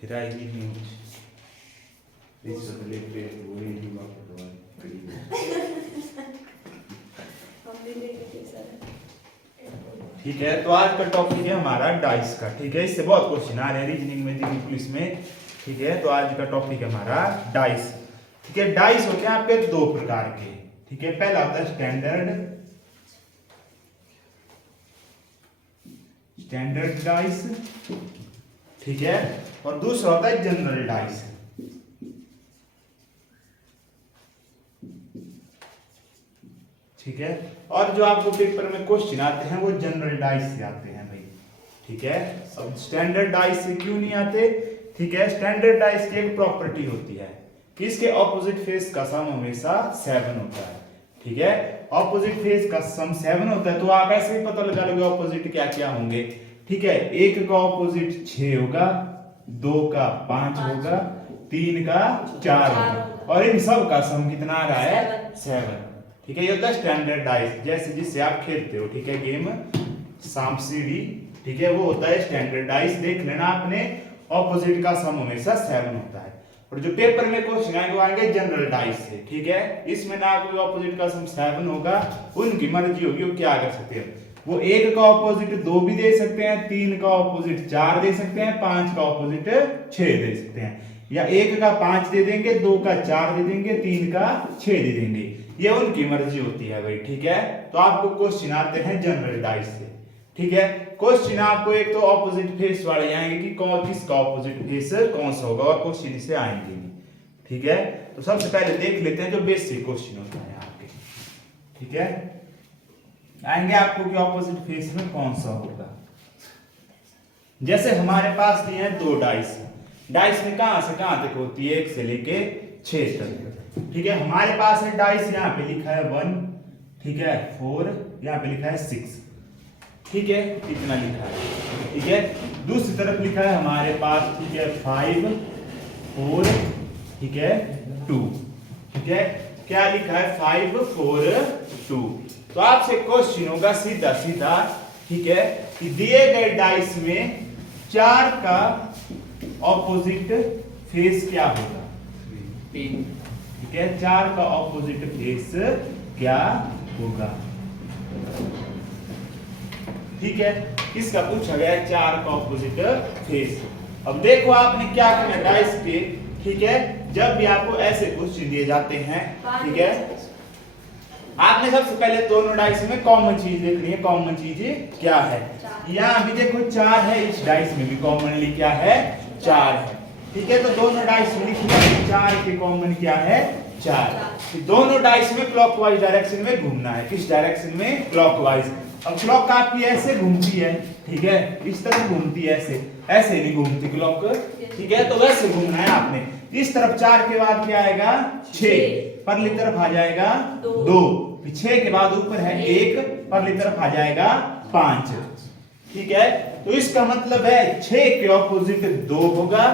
फिर आएगी नहीं मुझे। ठीक है, तो आज का टॉपिक है हमारा डाइस का। ठीक है, इससे बहुत क्वेश्चन आ रहे हैं रीजनिंग में, पुलिस में। ठीक है, तो आज का टॉपिक है हमारा डाइस। ठीक है, डाइस होते हैं आपके दो प्रकार के। ठीक है, पहला होता है स्टैंडर्ड डाइस। ठीक है, और दूसरा होता है जनरल डाइस। ठीक है, और जो आपको पेपर में क्वेश्चन आते हैं वो जनरल डाइस से आते हैं भाई। ठीक है, अब स्टैंडर्ड डाइस से क्यों नहीं आते? ठीक है, स्टैंडर्ड डाइस की एक प्रॉपर्टी होती है कि इसके ऑपोजिट फेस का सम हमेशा 7 होता है। ठीक है, ऑपोजिट फेस का सम 7 होता है, तो आप ऐसे ही पता लगा लोगे ऑपोजिट क्या क्या होंगे। ठीक है, 1 का ऑपोजिट 6 होगा, 2 का 5 होगा, 3 का 4 होगा, और इन सब का सम कितना आ रहा है? 7। ठीक है, ये होता है स्टैंडर्ड डाइस, जैसे जिससे आप खेलते हो। ठीक है, गेम सांप सीढ़ी। ठीक है, वो होता है स्टैंडर्ड डाइस। देख लेना आपने, ऑपोजिट का सम हमेशा 7 होता है। और जो पेपर में क्वेश्चन आएंगे वो आएंगे जनरल डाइस से। ठीक है, इसमें ना कोई ऑपोजिट का सम 7 होगा, उनकी मर्जी होगी वो क्या कर सकते हैं। वो 1 का ऑपोजिट 2 भी दे सकते हैं, 3 का ऑपोजिट 4 दे सकते हैं, 5 का ऑपोजिट 6 दे सकते हैं, या 1 का 5 दे देंगे, 2 का 4 दे देंगे, 3 का 6 दे देंगे। ये उनकी मर्जी होती है भाई। ठीक है, तो आपको क्वेश्चन आते हैं जनरल डाइस से। ठीक है, क्वेश्चन आपको एक तो ऑपोजिट फेस वाले आएंगे कि कौन किसका ऑपोजिट फेस कौन सा होगा, और क्वेश्चन से आएंगे नहीं। ठीक है, तो सबसे पहले देख लेते हैं जो बेसिक क्वेश्चन होता है आपके। ठीक है, आएंगे आपको कि ऑपोजिट फेस में कौन सा होगा। जैसे हमारे पास दिए हैं 2 डाइस। डाइस में कहां से कहां तक होती है? 1 से लेके 6 तक। ठीक है, हमारे पास है डाइस, यहाँ पे लिखा है 1, ठीक है, 4, यहाँ पे लिखा है 6। ठीक है, इतना लिखा है। ठीक है, दूसरी तरफ लिखा है हमारे पास, ठीक है, 5, 4, ठीक है, 2। ठीक है, क्या लिखा है? 5, 4, 2। तो आपसे क्वेश्चन होगा सीधा सीधा, ठीक है, कि दिए गए डाइस में 4 का ऑपोजिट फेस क्या होगा? 3। ठीक है, 4 का ऑपोजिट फेस क्या होगा? ठीक है, इसका पूछा गया 4 का ऑपोजिट फेस। अब देखो आपने क्या करना डाइस के। ठीक है, जब भी आपको ऐसे क्वेश्चन दिए जाते हैं, ठीक है, आपने सबसे पहले दोनों डाइस में कॉमन चीज देखनी है। कॉमन चीज क्या है? यहाँ भी देखो 4 है, इस डाइस में भी कॉमनली क्या है? 4 है। ठीक है, तो दोनों डाइस में लिखना है 4 के कॉमन क्या है? 4। दोनों डाइस में क्लॉकवाइज डायरेक्शन में घूमना है। किस डायरेक्शन में? क्लॉकवाइज। अब क्लॉक आपकी ऐसे घूमती है, ठीक है, इस तरफ घूमती है, ऐसे नहीं घूमती क्लॉक। ठीक है, तो वैसे घूमना है आपने। इस तरफ 4 के बाद क्या आएगा? 6, परली तरफ आ जाएगा 2, 6 के बाद ऊपर है 1, परली तरफ आ जाएगा 5। ठीक है, तो इसका मतलब है 6 के ऑपोजिट 2 होगा,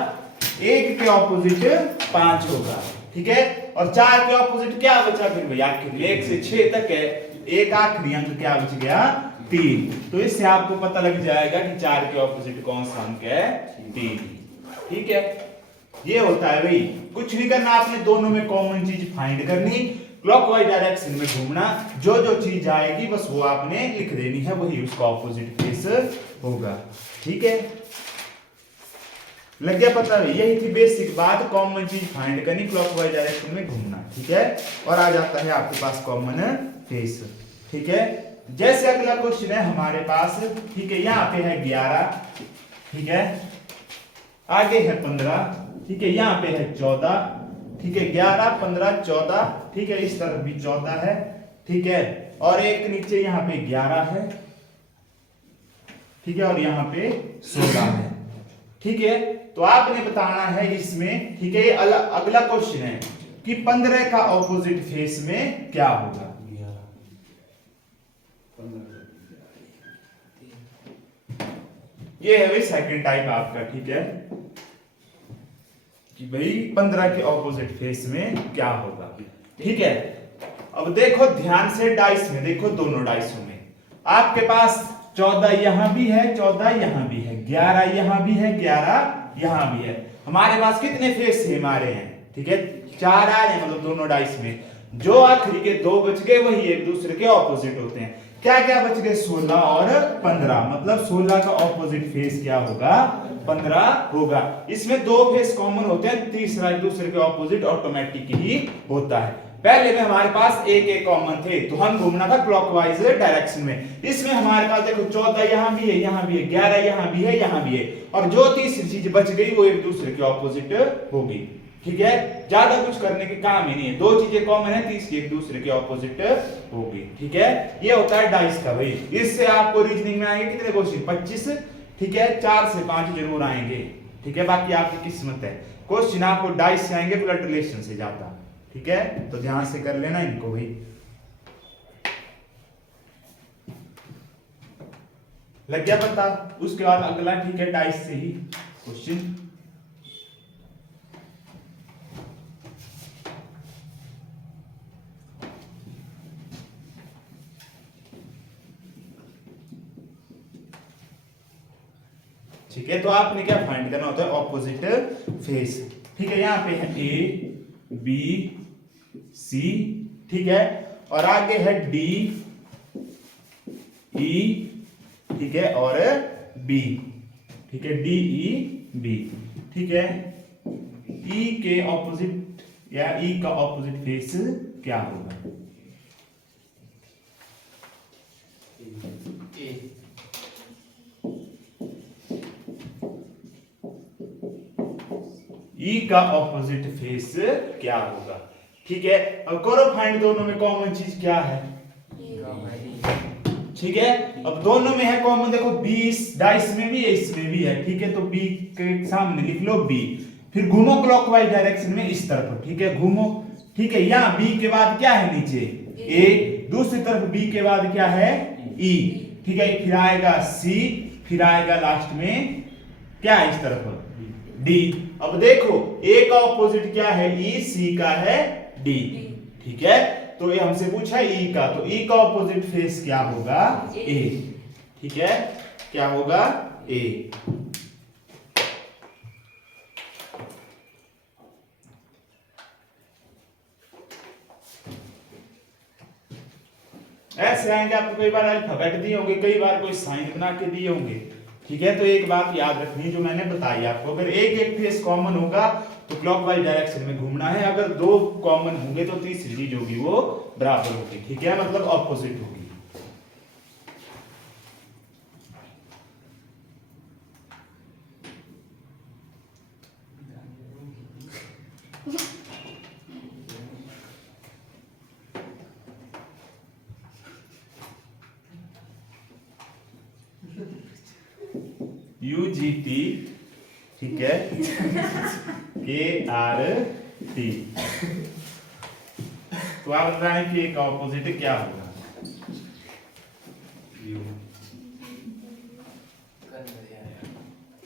1 के ऑपोजिट 5 होगा। ठीक है, और 4 के ऑपोजिट क्या बचा फिर भैया? आखिर 1 से 6 तक है, एक आखिरी अंक क्या बच गया? 3। तो इससे आपको पता लग जाएगा कि 4 के ऑपोजिट कौन सा अंक है? 3। ठीक है, ये होता है भाई। कुछ नहीं करना आपने, दोनों में कॉमन चीज फाइंड करनी, क्लॉकवाइज डायरेक्शन में घूमना, जो जो चीज आएगी बस वो आपने लिख देनी है, वही उसका ऑपोजिट फेस होगा। ठीक है, लग गया पता है? यही थी बेसिक बात, कॉमन चीज फाइंड करनी, क्लॉकवाइज डायरेक्शन में घूमना। ठीक है, और आ जाता है आपके पास कॉमन फेस। ठीक है, जैसे अगला क्वेश्चन है हमारे पास, ठीक है, यहाँ पे है 11, ठीक है, आगे है 15, ठीक है, यहाँ पे है 14, ठीक है, 11, 15, 14, ठीक है, इस तरफ भी 14 है, ठीक है, और एक नीचे यहाँ पे 11 है, ठीक है, और यहाँ पे 16 है। ठीक है, तो आपने बताना है इसमें, ठीक है, ये अगला क्वेश्चन है कि 15 का ऑपोजिट फेस में क्या होगा? ये है भाई सेकंड टाइप आपका। ठीक है, कि भाई 15 के ऑपोजिट फेस में क्या होगा। ठीक है, अब देखो ध्यान से डाइस में देखो, दोनों डाइसों में आपके पास 14 यहां भी है, 14 यहां भी है, 11 यहाँ भी है, 11 यहाँ भी है। हमारे पास कितने फेस से हमारे हैं, ठीक है, 4 आ रहे हैं, मतलब दोनों डाइस में जो आखिरी के 2 बच गए वही एक दूसरे के ऑपोजिट होते हैं। क्या क्या बच गए, 16 और 15, मतलब 16 का ऑपोजिट फेस क्या होगा, 15 होगा। इसमें 2 फेस कॉमन होते हैं, तीसरा एक दूसरे के ऑपोजिट ऑटोमेटिक ही होता है। पहले में हमारे पास एक एक कॉमन थे, तो हम घूमना था क्लॉकवाइज डायरेक्शन में। इसमें हमारे पास देखो 14 यहाँ भी है, यहाँ भी है, 11 यहाँ भी है, यहाँ भी है, और जो तीसरी चीज बच गई वो एक दूसरे के ऑपोजिट होगी, ठीक है। ज्यादा कुछ करने के काम ही नहीं है, 2 चीजें कॉमन है, तीसरी एक दूसरे के ऑपोजिट होगी, ठीक है। ये होता है डाइस का भाई। इससे आपको रीजनिंग में आएंगे कितने क्वेश्चन, 25, ठीक है, 4 से 5 जरूर आएंगे, ठीक है, बाकी आपकी किस्मत है। क्वेश्चन आपको डाइस से आएंगे, ब्लड रिलेशन से ज्यादा, ठीक है, तो ध्यान से कर लेना इनको भाई। लग गया पता। उसके बाद अगला, ठीक है, डाइस से ही क्वेश्चन। ठीक है, तो आपने क्या फाइंड करना होता है, ऑपोजिट फेस, ठीक है। यहां पे है ए बी सी, ठीक है, और आगे है डी ई, ठीक है, और बी, ठीक है, डी ई बी, ठीक है। ई के ऑपोजिट या ई का ऑपोजिट फेस क्या होगा, ई का ऑपोजिट फेस क्या होगा, ठीक है। अब करो फाइंड, दोनों में कॉमन चीज क्या है, ठीक है। अब दोनों में है कॉमन, देखो 20 डाइस में भी है, इसमें भी है, ठीक है, तो बी के सामने लिख लो बी, फिर घूमो क्लॉकवाइज डायरेक्शन में इस तरफ, ठीक है, घूमो, ठीक है। यहां बी के बाद क्या है नीचे ए, दूसरी तरफ बी के बाद क्या है ई, ठीक है, फिर आएगा सी, फिर आएगा लास्ट में क्या है इस तरफ डी। अब देखो ए का ऑपोजिट क्या है, ई, सी का है डी, ठीक है। तो ये हमसे पूछा है ई का, तो ई का ऑपोजिट फेस क्या होगा, ए, ठीक है, क्या होगा ए। ऐसे आएंगे आपको, कई बार अल्फाबेट दिए होंगे, कई बार कोई साइन बना के दिए होंगे, ठीक है। तो एक बात याद रखनी जो मैंने बताई आपको, अगर एक एक फेस कॉमन होगा तो क्लॉकवाइज डायरेक्शन में घूमना है, अगर 2 कॉमन होंगे तो तीसरी चीज होगी वो बराबर होगी, ठीक है, मतलब ऑपोजिट होगी। UGT, ठीक है, KRT, तो आप बताएं कि एक ऑपोजिट क्या होगा,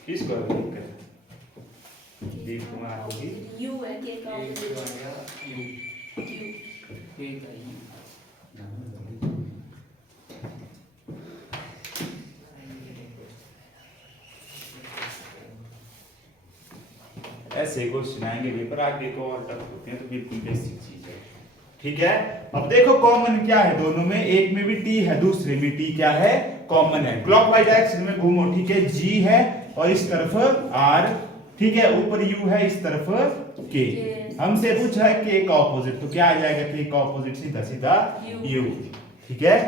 किसको दीप कुमार होगी, यू है, के का ऑपोजिट यू, के का यू। ऐसे क्वेश्चन आएंगे पेपर आगे को और टफ होते हैं, तो बिल्कुल बेसिक चीज है, ठीक है। अब देखो कॉमन क्या है दोनों में, एक में भी टी है, दूसरे में टी क्या है, कॉमन है। क्लॉकवाइज डायरेक्शन में घूमो, ठीक है, जी है और इस तरफ आर, ठीक है, ऊपर यू है, इस तरफ के। हमसे पूछा है के का ऑपोजिट, तो क्या आ जाएगा के का ऑपोजिट, सीधा सीधा यू, ठीक है।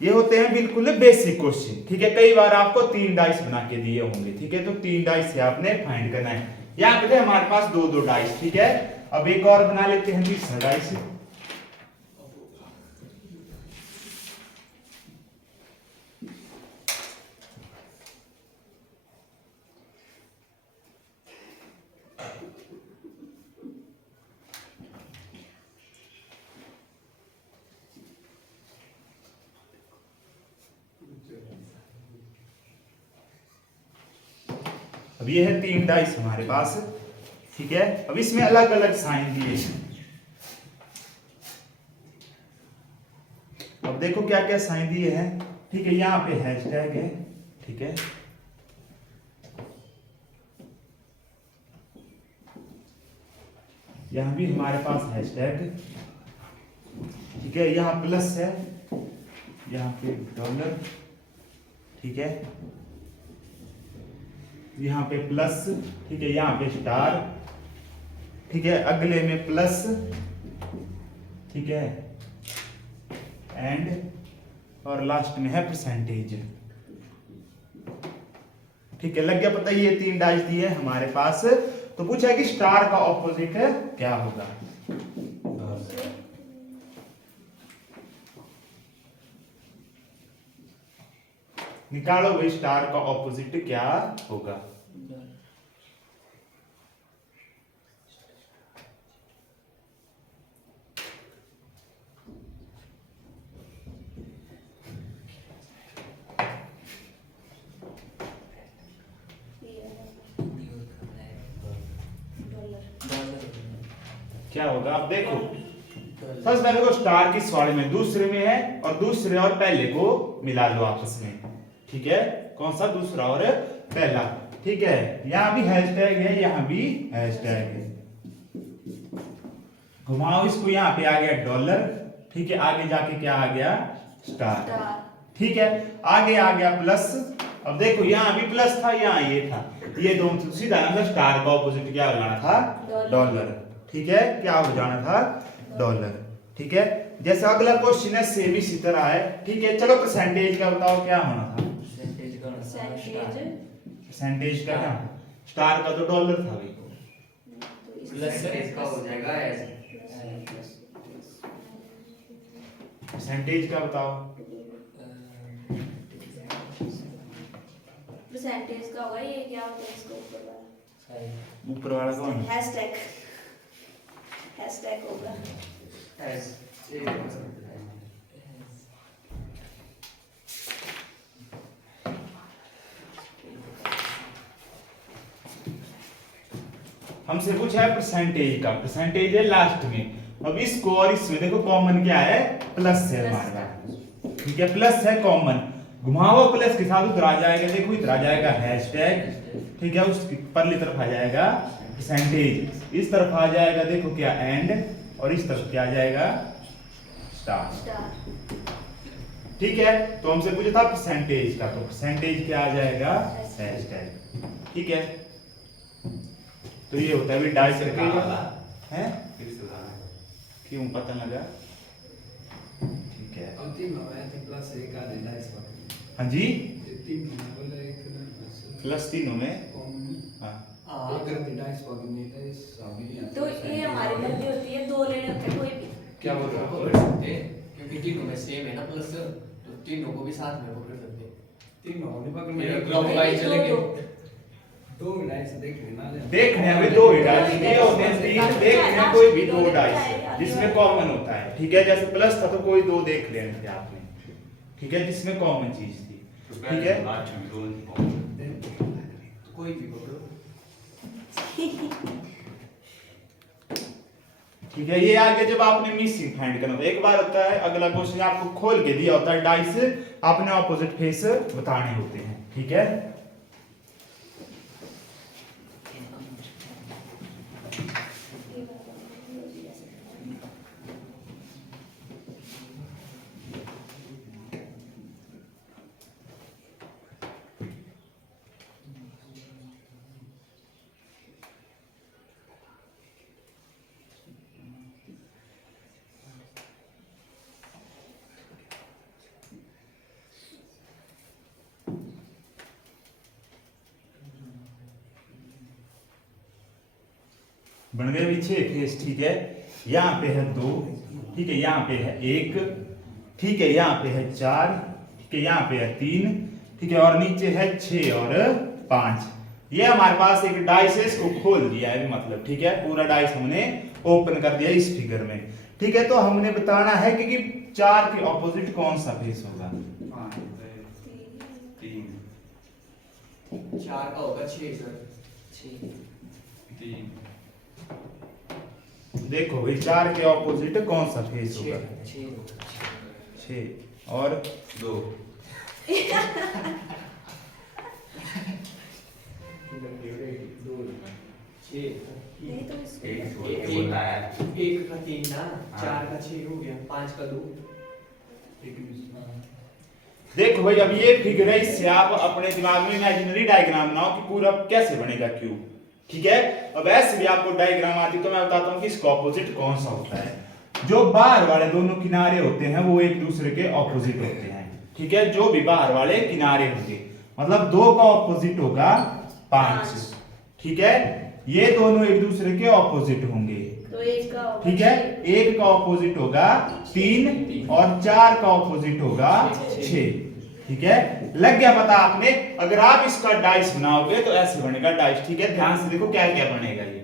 ये होते हैं बिल्कुल बेसिक क्वेश्चन, ठीक है। कई बार आपको 3 डाइस बना के दिए होंगे, ठीक है, तो 3 डाइस से आपने फाइंड करना है। यहाँ पे हमारे पास 2 डाइस, ठीक है। अब एक और बना लेते हैं, तीसरा डाइस। अब ये है 3 डाइस हमारे पास, ठीक है। अब इसमें अलग अलग साइन दिए हैं। अब देखो क्या क्या साइन दिए हैं, ठीक है। यहाँ पे हैशटैग है, ठीक है, यहाँ भी हमारे पास हैशटैग, ठीक है, यहाँ प्लस है, यहाँ पे डॉलर, ठीक है, यहाँ पे प्लस, ठीक है, यहाँ पे स्टार, ठीक है, अगले में प्लस, ठीक है, एंड, और लास्ट में है परसेंटेज। ठीक है, लग गया पता, ये 3 डाइस दिए हमारे पास। तो पूछा कि स्टार का ऑपोजिट क्या होगा। निकालो भाई, स्टार का ऑपोजिट क्या होगा। क्या होगा आप देखो, सबसे पहले को स्टार की सॉरी में दूसरे में है, और दूसरे और पहले को मिला लो आपस में, ठीक है, कौन सा, दूसरा और पहला, ठीक है, यहां भी हैशटैग है, यहां भी हैशटैग है, घुमाओ इसको, यहां पे आ गया डॉलर, ठीक है, आगे जाके क्या आ गया, स्टार, ठीक है, आगे आ गया प्लस। अब देखो यहां भी प्लस था, यहां ये था, ये दोनों सीधा ना, स्टार का ऑपोजिट क्या हो जाना था, डॉलर, ठीक है, क्या हो जाना था, डॉलर, ठीक है। जैसे अगला क्वेश्चन है सेम इसी तरह है, ठीक है, चलो परसेंटेज का बताओ क्या होना था, परसेंटेज का क्या, स्टार का तो डॉलर था भाई, प्लस इसका हो जाएगा एस, परसेंटेज का बताओ, परसेंटेज का होगा, ये क्या होता है इसको ऊपर वाला कौन है, हैशटैग, हैशटैग होगा, एस हमसे पूछा है परसेंटेज का, परसेंटेज है लास्ट में। अब इसको और इसमें देखो कॉमन क्या है, प्लस है हमारे पास, ठीक है, प्लस है कॉमन, घुमाओ प्लस के साथ उधर आ जाएगा, देखो इधर आ जाएगा हैशटैग, ठीक है, उस परली तरफ आ जाएगा परसेंटेज, इस तरफ आ जाएगा देखो क्या एंड, और इस तरफ क्या आ जाएगा स्टार, ठीक है। तो हमसे पूछा था परसेंटेज का, तो परसेंटेज क्या आ जाएगा, हैशटैग, ठीक है। तो ये होता है डाइस का है, क्यों पता लगा, ठीक है, हाँ जी, प्लस तीनों में, हाँ, तो ये हमारे में भी होती है, 2 लेने होते हैं कोई भी, क्या बोल रहा हो, पकड़ सकते हैं क्योंकि तीनों में सेम है ना प्लस, तो तीनों को भी साथ में पकड़ सकते हैं, तीनों को नहीं पकड़ मेरा में, क्लॉकवाइज चलेंगे, दो डाइस देखने ना ले, देखने हमें 2 डाइस ये होते हैं, 3 देखने हैं, कोई भी 2 डाइस जिसमें कॉमन होता है, ठीक है, जैसे प्लस था तो कोई 2 देख लेने थे आपने, ठीक है, जिसमें कॉमन चीज थी, ठीक है, तो कोई भी पकड़ो, ठीक है। ये आगे जब आपने मिसिंग फाइंड करना होता है, एक बार होता है, अगला क्वेश्चन आपको खोल के दिया होता है डाइस, आपने ऑपोजिट फेस बताने होते हैं, ठीक है। बन गए पीछे फेस, ठीक है, यहाँ पे है 2, ठीक है, यहाँ पे है 1, ठीक है, यहाँ पे है 4, ठीक है, यहाँ पे है 3, ठीक है, और नीचे है 6 और 5। ये हमारे पास एक डाइस है, इसको खोल दिया है मतलब, ठीक है, पूरा डाइस हमने ओपन कर दिया इस फिगर में, ठीक है। तो हमने बताना है कि 4 के ऑपोजिट कौन सा फेस होगा, 4 का होगा 6 सर, 3 देखो भाई 4 के ऑपोजिट कौन सा फेस होगा, 6 और 2, नहीं तो इसको एक छोड़ के बोलता है। एक का 3 ना, हाँ। 4 का 6 हो गया, 5 का 2। देखो भाई अब ये फिगर है, इससे आप अपने दिमाग में इमेजिनरी डायग्राम बनाओ कि पूरा कैसे बनेगा क्यूब। ठीक है, अब ऐसे भी आपको डायग्राम आती तो मैं बताता हूँ कि इसका ऑपोजिट कौन सा होता है। जो बाहर वाले दोनों किनारे होते हैं वो एक दूसरे के ऑपोजिट होते हैं। ठीक है, जो भी बाहर वाले किनारे होंगे, मतलब 2 का ऑपोजिट होगा 5। ठीक है, ये दोनों एक दूसरे के ऑपोजिट होंगे। तो एक का होगा ठीक है, 6। एक का ऑपोजिट होगा 3 और 4 का ऑपोजिट होगा 6। ठीक है, लग गया पता आपने। अगर आप इसका डाइस बनाओगे तो ऐसे बनेगा डाइस। ठीक है, ध्यान से देखो क्या क्या बनेगा ये।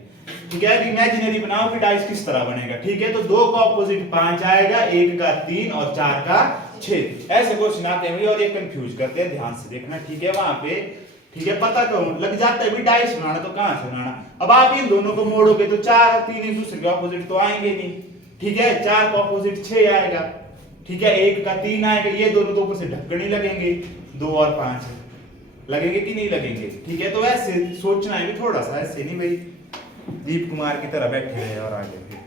ठीक है, इमेजिनरी बनाओ कि डाइस किस तरह बनेगा। ठीक है, तो 2 का ऑपोजिट 5 आएगा, 1 का 3 और 4 का 6। ऐसे क्वेश्चन आते हैं और ये कंफ्यूज करते हैं, ध्यान से देखना। ठीक है, वहां पे ठीक है पता क्यों लग जाता है भी डाइस बनाना तो कहां से बनाना। अब आप इन दोनों को मोड़ोगे तो 4 और 3 एक दूसरे के ऑपोजिट तो आएंगे नहीं। ठीक है, 4 का ऑपोजिट 6 आएगा। ठीक है, 1 का 3 आएगा, ये दोनों तो ऊपर से ढक्कन ही लगेंगे। 2 और 5 लगेंगे कि नहीं लगेंगे। ठीक है, तो ऐसे सोचना है भी थोड़ा सा, ऐसे नहीं भाई दीप कुमार की तरह बैठे रहे और आगे फिर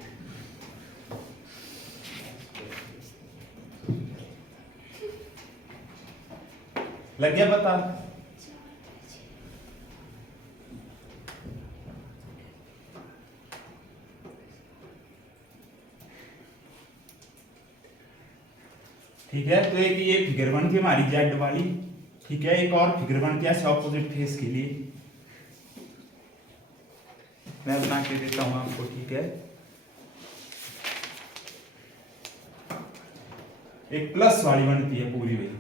लग गया पता। ठीक है, तो एक ये फिगर बनती है हमारी जेड वाली। ठीक है, एक और फिगर बनती है ऑपोजिट फेस के लिए, मैं बना के देता हूं आपको। ठीक है, एक प्लस वाली बनती है पूरी वही।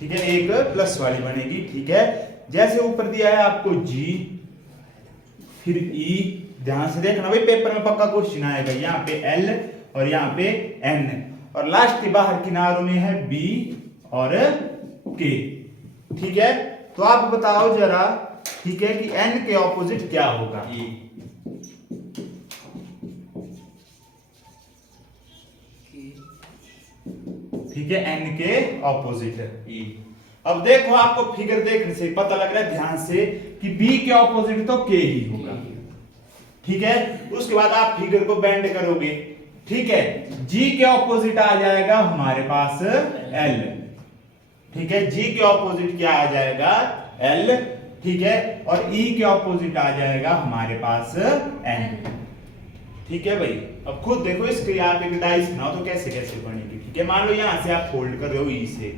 ठीक है, एक प्लस वाली बनेगी। ठीक है, जैसे ऊपर दिया है आपको जी, फिर ई, ध्यान से देखना भाई पेपर में पक्का क्वेश्चन आएगा। यहाँ पे एल और यहाँ पे एन, और लास्ट के बाहर किनारों में है बी और के। ठीक है, तो आप बताओ जरा। ठीक है, कि एन के ऑपोजिट क्या होगा। ठीक है, एन के ऑपोजिट है ई। अब देखो आपको फिगर देखने से पता लग रहा है ध्यान से कि बी के ऑपोजिट तो के ही होगा। ठीक है, उसके बाद आप फिगर को बेंड करोगे। ठीक है, जी के ऑपोजिट आ जाएगा हमारे पास एल। ठीक है, जी के ऑपोजिट क्या आ जाएगा एल। ठीक है, और ई के ऑपोजिट आ जाएगा हमारे पास एन। ठीक है भाई, अब खुद देखो इसके आप एक डाइस बनाओ तो कैसे कैसे बनेगी। ठीक है, मान लो यहां से आप फोल्ड कर रहे हो ई से।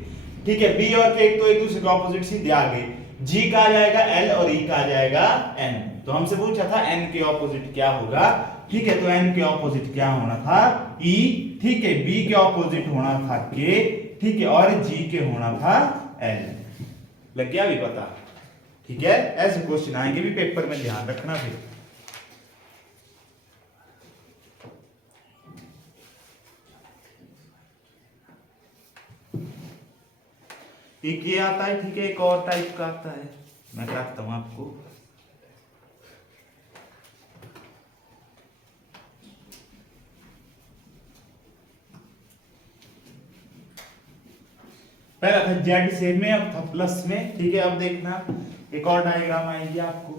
ठीक है, बी और के तो एक दूसरे के ऑपोजिट सीधे आ गए। जी का आ जाएगा एल और ई का आ जाएगा एन। तो हमसे पूछा था एन के ऑपोजिट क्या होगा। ठीक है, तो एन के ऑपोजिट क्या होना था ई। ठीक है, बी के ऑपोजिट होना था के। ठीक है, और जी के होना था एल। लग गया भी पता। ठीक है, ऐसे क्वेश्चन आएंगे भी पेपर में, ध्यान रखना फिर। एक ये आता है। ठीक है, एक और टाइप का आता है, मैं कराता हूं आपको। पहला था जेड शेप में, अब था प्लस में। ठीक है, अब देखना एक और डायग्राम आएगी आपको।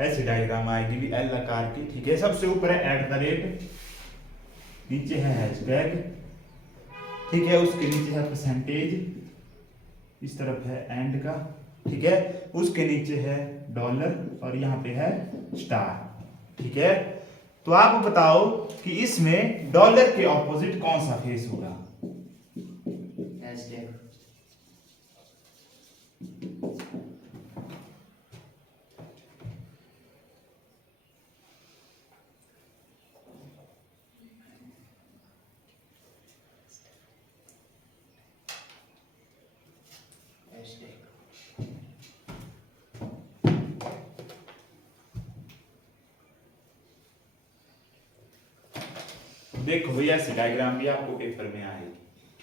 ऐसी डायग्राम आएगी भी एल आकार की। ठीक है, सबसे ऊपर है @, नीचे है हैशटैग। ठीक है, उसके नीचे है परसेंटेज, इस तरफ है एंड का। ठीक है, उसके नीचे है डॉलर और यहाँ पे है स्टार। ठीक है, तो आप बताओ कि इसमें डॉलर के ऑपोजिट कौन सा फेस होगा। हैशटैग। देखो भैया ऐसी डायग्राम भी आपको पेपर में आएगी,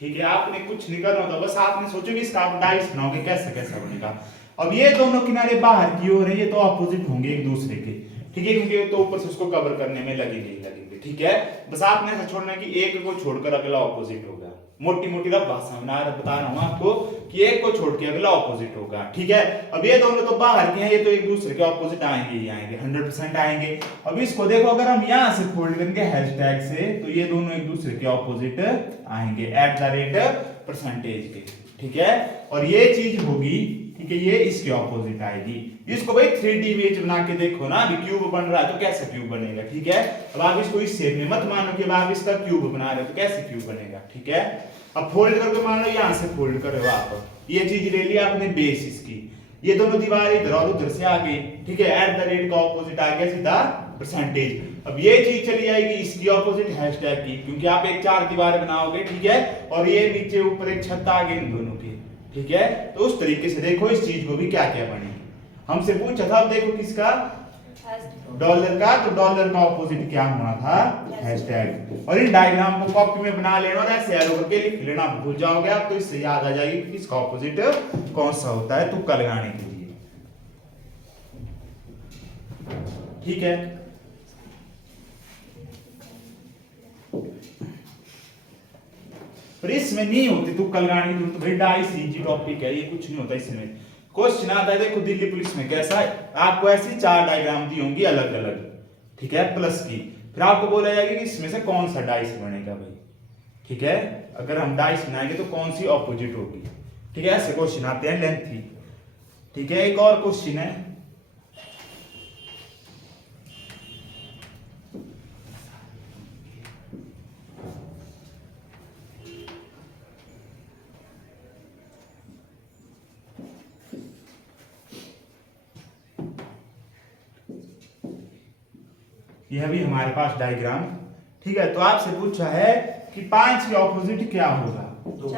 ठीक है। आपने कुछ नहीं करना होता, बस आपने सोचोगे इसका आप डाइस बनाओगे कैसे कैसा बनेगा। अब ये दोनों किनारे बाहर की ओर है, ये तो ऑपोजिट होंगे एक दूसरे के, ठीक है, क्योंकि तो ऊपर से उसको कवर करने में लगेंगे, ठीक है। बस आपने ऐसा छोड़ना है कि एक को छोड़कर अगला ऑपोजिट होगा। मोटी मोटी रफ भाषा में बता रहा हूं आपको कि एक को छोड़ के अगला ऑपोजिट होगा, ठीक है। अब ये दोनों तो बाहर के हैं, ये तो एक दूसरे के ऑपोजिट आएंगे ही आएंगे, 100% आएंगे। अब इसको देखो, अगर हम यहां से फोल्ड करेंगे हैशटैग से, तो ये दोनों एक दूसरे के ऑपोजिट आएंगे @% के, ठीक है। और ये चीज होगी, ठीक है, ये इसके ऑपोजिट आएगी। इसको भाई 3D इमेज बना के देखो ना, अभी क्यूब बन रहा है तो कैसे क्यूब बनेगा, ठीक है। अब आप इसको इस शेप में मत मानो कि अब आप इसका क्यूब बना रहे हो तो कैसे क्यूब बनेगा, ठीक है। अब फोल्ड करके मान लो यहां से फोल्ड कर रहे हो आप, ये चीज ले लिया आपने बेस इसकी, ये दोनों दीवार इधर और उधर से आ गई, ठीक है। @ का ऑपोजिट आ गया सीधा %। अब ये चीज चली जाएगी इसकी ऑपोजिट हैशटैग की, क्योंकि आप एक 4 दीवार बनाओगे, ठीक है, और ये नीचे ऊपर एक छत आ गई इन दोनों की, ठीक है। तो उस तरीके से देखो इस चीज को भी क्या क्या बनेगी। हमसे पूछा था, अब देखो किसका, डॉलर का, तो डॉलर का ऑपोजिट क्या होना था, हैशटैग। और इन डायग्राम को कॉपी में बना लेना और ऐसे एरो करके लिख लेना, भूल जाओगे आप तो इससे याद आ जाएगी कि इसका ऑपोजिट कौन सा होता है तुक्का लगाने के लिए, ठीक है। पर इसमें नहीं होती तुक्का लगाने की जरूरत, भाई डाइस इजी टॉपिक है, ये कुछ नहीं होता इसमें। क्वेश्चन आता है देखो दिल्ली पुलिस में कैसा, आपको ऐसी 4 डायग्राम दी होंगी अलग अलग, ठीक है, प्लस की, फिर आपको बोला जाएगा कि इसमें से कौन सा डाइस बनेगा भाई, ठीक है। अगर हम डाइस बनाएंगे तो कौन सी ऑपोजिट होगी, ठीक है। ऐसे क्वेश्चन आते हैं लेंथी, ठीक है। एक और क्वेश्चन है, यह भी हमारे पास डायग्राम, ठीक है। तो आपसे पूछा है कि 5 के ऑपोजिट क्या होगा, 2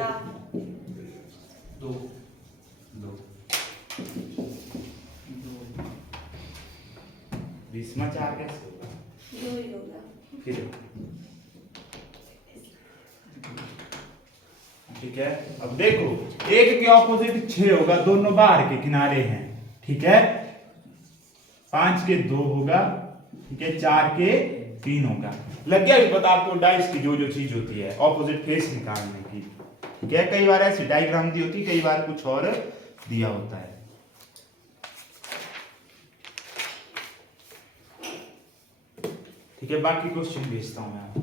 2 20 में 4 कैसे होगा, 2 ही होगा, फिर ठीक है। अब देखो एक के ऑपोजिट 6 होगा, दोनों बाहर के किनारे हैं, ठीक है। 5 के 2 होगा, ठीक है, 4 के 3 होगा। लग गया भी पता आपको डाइस की जो जो चीज होती है ऑपोजिट फेस निकालने की, ठीक है। कई बार ऐसी डायग्राम दी होती है, कई बार कुछ और दिया होता है, ठीक है। बाकी क्वेश्चन भेजता हूं मैं आपको।